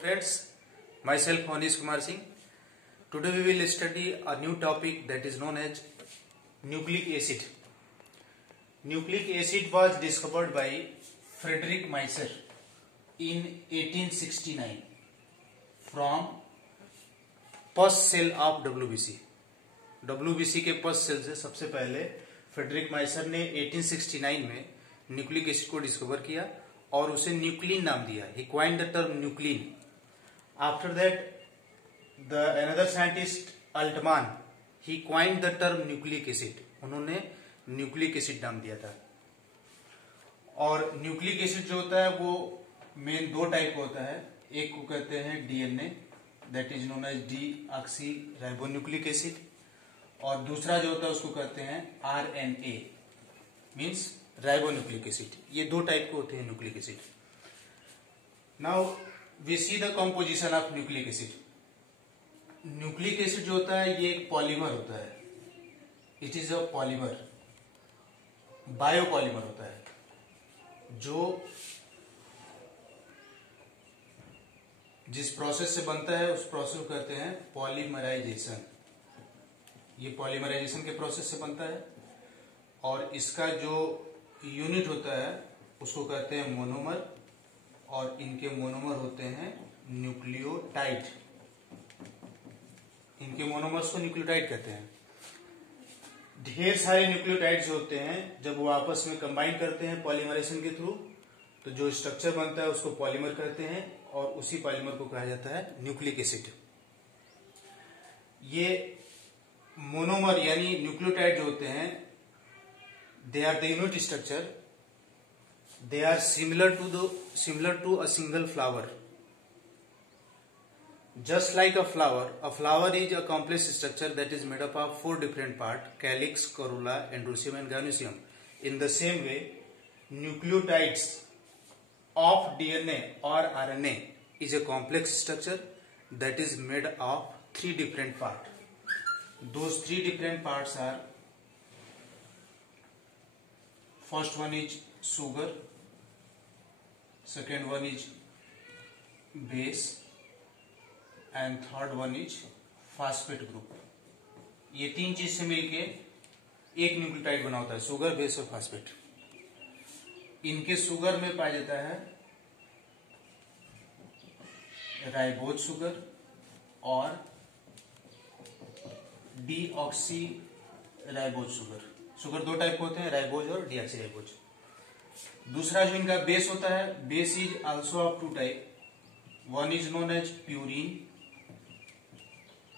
Friends, myself Manish Kumar Singh. Today we will study a new topic that is known as nucleic acid. Nucleic acid was discovered by Frederick Miser in 1869 from pus cell of WBC. WBC के पस सेल से सबसे पहले फ्रेडरिक माइसर ने 1869 में nucleic acid को डिस्कवर किया और उसे न्यूक्लिन नाम दिया. He coined the term nuclein. After that, another scientist Altman, he coined the term nucleic acid. उन्होंने न्यूक्लिक एसिड नाम दिया था. और न्यूक्लिक एसिड जो होता है वो मेन दो टाइप का होता है. एक को कहते हैं DNA, that is known as deoxyribonucleic acid, और दूसरा जो होता है उसको कहते हैं आरएनए, मीन्स राइबोन्यूक्लिक एसिड. ये दो टाइप के होते हैं nucleic acid. Now we see the composition of nucleic acid. Nucleic acid जो होता है ये एक पॉलीमर होता है. It is a polymer, biopolymer होता है, जो जिस प्रोसेस से बनता है उस प्रोसेस को कहते हैं पॉलीमराइजेशन. ये पॉलीमराइजेशन के प्रोसेस से बनता है और इसका जो यूनिट होता है उसको कहते हैं मोनोमर, और इनके मोनोमर होते हैं न्यूक्लियोटाइड. इनके मोनोमर्स को न्यूक्लियोटाइड कहते हैं. ढेर सारे न्यूक्लियोटाइड्स होते हैं, जब वो आपस में कंबाइन करते हैं पॉलीमराइजेशन के थ्रू तो जो स्ट्रक्चर बनता है उसको पॉलीमर कहते हैं, और उसी पॉलीमर को कहा जाता है न्यूक्लिक एसिड. ये मोनोमर यानी न्यूक्लियोटाइड जो होते हैं, they are the unit structure. They are similar to a single flower. Just like a flower is a complex structure that is made up of 4 different parts: calyx, corolla, endoecium, and gynoecium. In the same way, nucleotides of DNA or RNA is a complex structure that is made of 3 different parts. Those 3 different parts are: first one is sugar, second one is base, and third one is phosphate group. ये तीन चीज से मिलके एक न्यूक्लियोटाइड बना होता है, sugar, base और फास्फेट. इनके सुगर में पाया जाता है राइबोज सुगर और डीऑक्सी राइबोज सुगर. सुगर दो टाइप के होते हैं, राइबोज और डीऑक्सी राइबोज. दूसरा जो इनका बेस होता है, base is also of 2 type. One is known as purine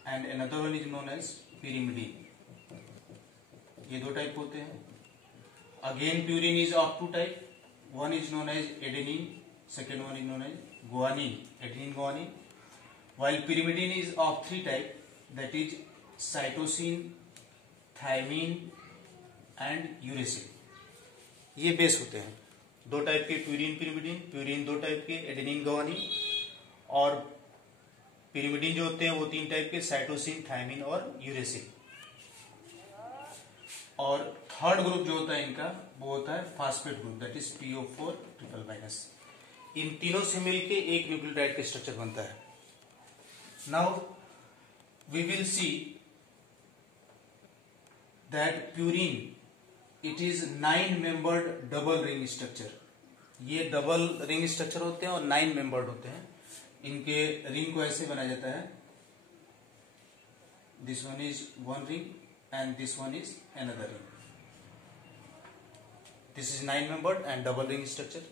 and another one is known as pyrimidine. ये दो टाइप होते हैं. Again purine is of 2 type. One is known as adenine, second one is known as guanine, adenine guanine. While pyrimidine is of 3 type, that is cytosine, thymine and uracil. ये base होते हैं. दो type के purine pyrimidine. Purine दो type के, adenine guanine, और पिरिमिडीन जो होते हैं वो 3 टाइप के, साइटोसिन, थायमिन और यूरेसिन. और थर्ड ग्रुप जो होता है इनका वो होता है phosphate group, that is PO4 triple minus. इन तीनों से मिलके एक न्यूक्लियोटाइड का स्ट्रक्चर बनता है. Now we will see that purine, it is 9 membered double ring structure. ये डबल रिंग स्ट्रक्चर होते हैं और 9 मेंबर्ड होते हैं. इनके रिंग को ऐसे बनाया जाता है, this one is 1 ring and this one is another ring. This is 9 membered and double ring structure.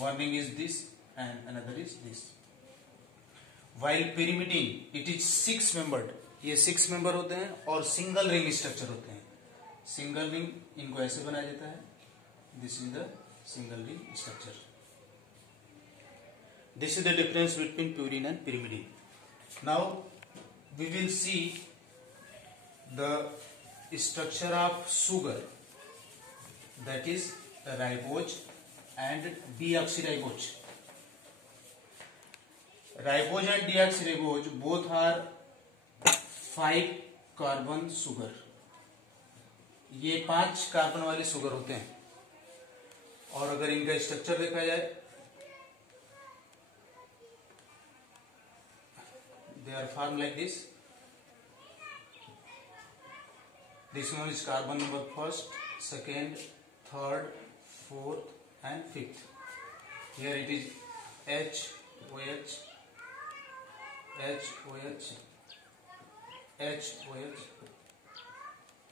1 ring is this and another is this. While pyrimidine, it is 6 मेंबर्ड. ये 6 मेंबर होते हैं और सिंगल रिंग स्ट्रक्चर होते हैं. Single ring इनको ऐसे बनाया जाता है. This is the single ring structure. This is the difference between purine and pyrimidine. Now we will see the structure of sugar, that is ribose and deoxyribose. Ribose and deoxyribose both are 5 carbon sugar. ये 5 कार्बन वाले सुगर होते हैं. और अगर इनका स्ट्रक्चर देखा जाए they are formed like this. This one is carbon number first, second, third, fourth and fifth. Here it is HOH, HOH, HOH,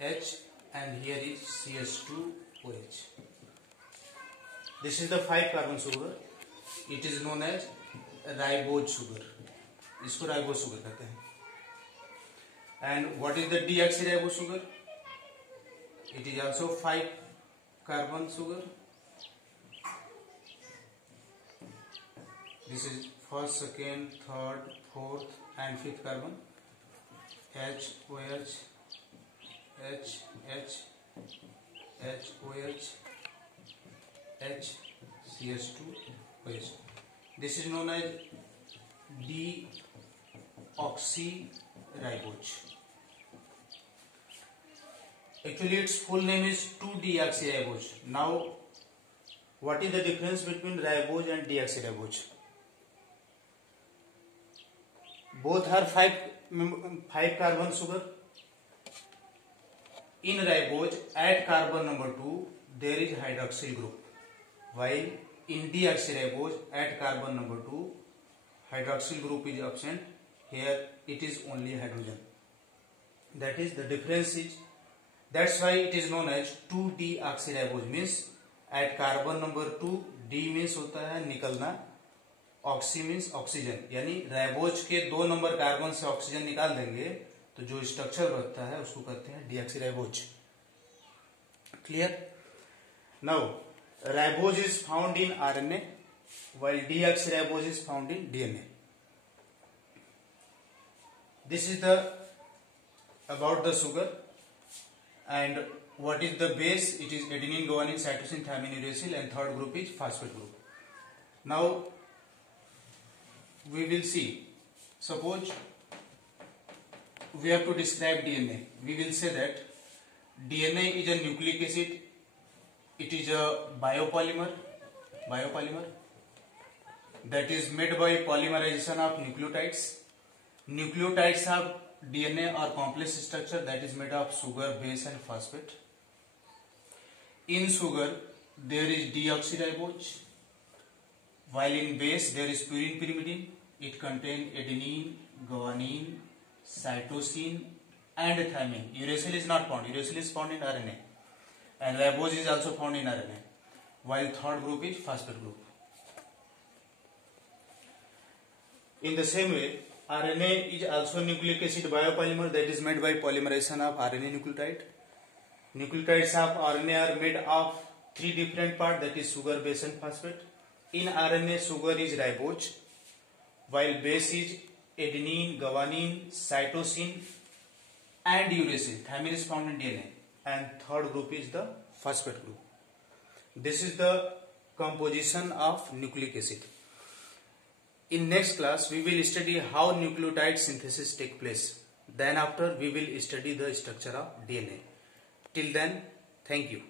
H, and here is CH2OH. This is the 5 carbon sugar. It is known as ribose sugar. इसको ribose sugar कहते हैं. And what is the deoxyribose sugar? It is also 5 carbon sugar. This is first, second, third, fourth and fifth carbon. HOH, H, HOH, H, CH2OH. This is known as deoxyribose. Actually, its full name is 2-deoxyribose. Now, what is the difference between ribose and deoxyribose? Both are 5 carbon sugar. In ribose, at carbon number 2, there is hydroxyl group. While in deoxyribose, at carbon number 2, hydroxyl group is absent. Here it is only hydrogen. That is the difference is. That's why it is known as 2-deoxyribose. Means at carbon number 2, D means होता है निकलना, oxy means oxygen. यानी राइबोज के 2 number carbon से ऑक्सीजन निकाल देंगे तो जो स्ट्रक्चर बनता है उसको कहते हैं deoxyribose. Clear? Now ribose is found in RNA while deoxyribose is found in DNA. This is the about the sugar. And what is the base? It is adenine, guanine, cytosine, thymine, uracil, and third group is phosphate group. Now we will see. Suppose we have to describe DNA. We will say that DNA is a nucleic acid. It is a biopolymer that is made by polymerization of nucleotides. Nucleotides have DNA or complex structure that is made of sugar, base and phosphate. In sugar there is deoxyribose, while in base there is purine pyrimidine. It contains adenine, guanine, cytosine and thymine. Uracil is not found. Uracil is found in RNA, and ribose is also found in RNA, while third group is phosphate group. In the same way, RNA is also nucleic acid biopolymer that is made by polymerization of RNA nucleotide. Nucleotides of RNA are made of 3 different parts, that is sugar, base and phosphate. In RNA, sugar is ribose, while base is adenine, guanine, cytosine and uracil. Thymine is found in DNA, and third group is the phosphate group. This is the composition of nucleic acid. In next class, we will study how nucleotide synthesis take place. Then after, we will study the structure of DNA. Till then, thank you.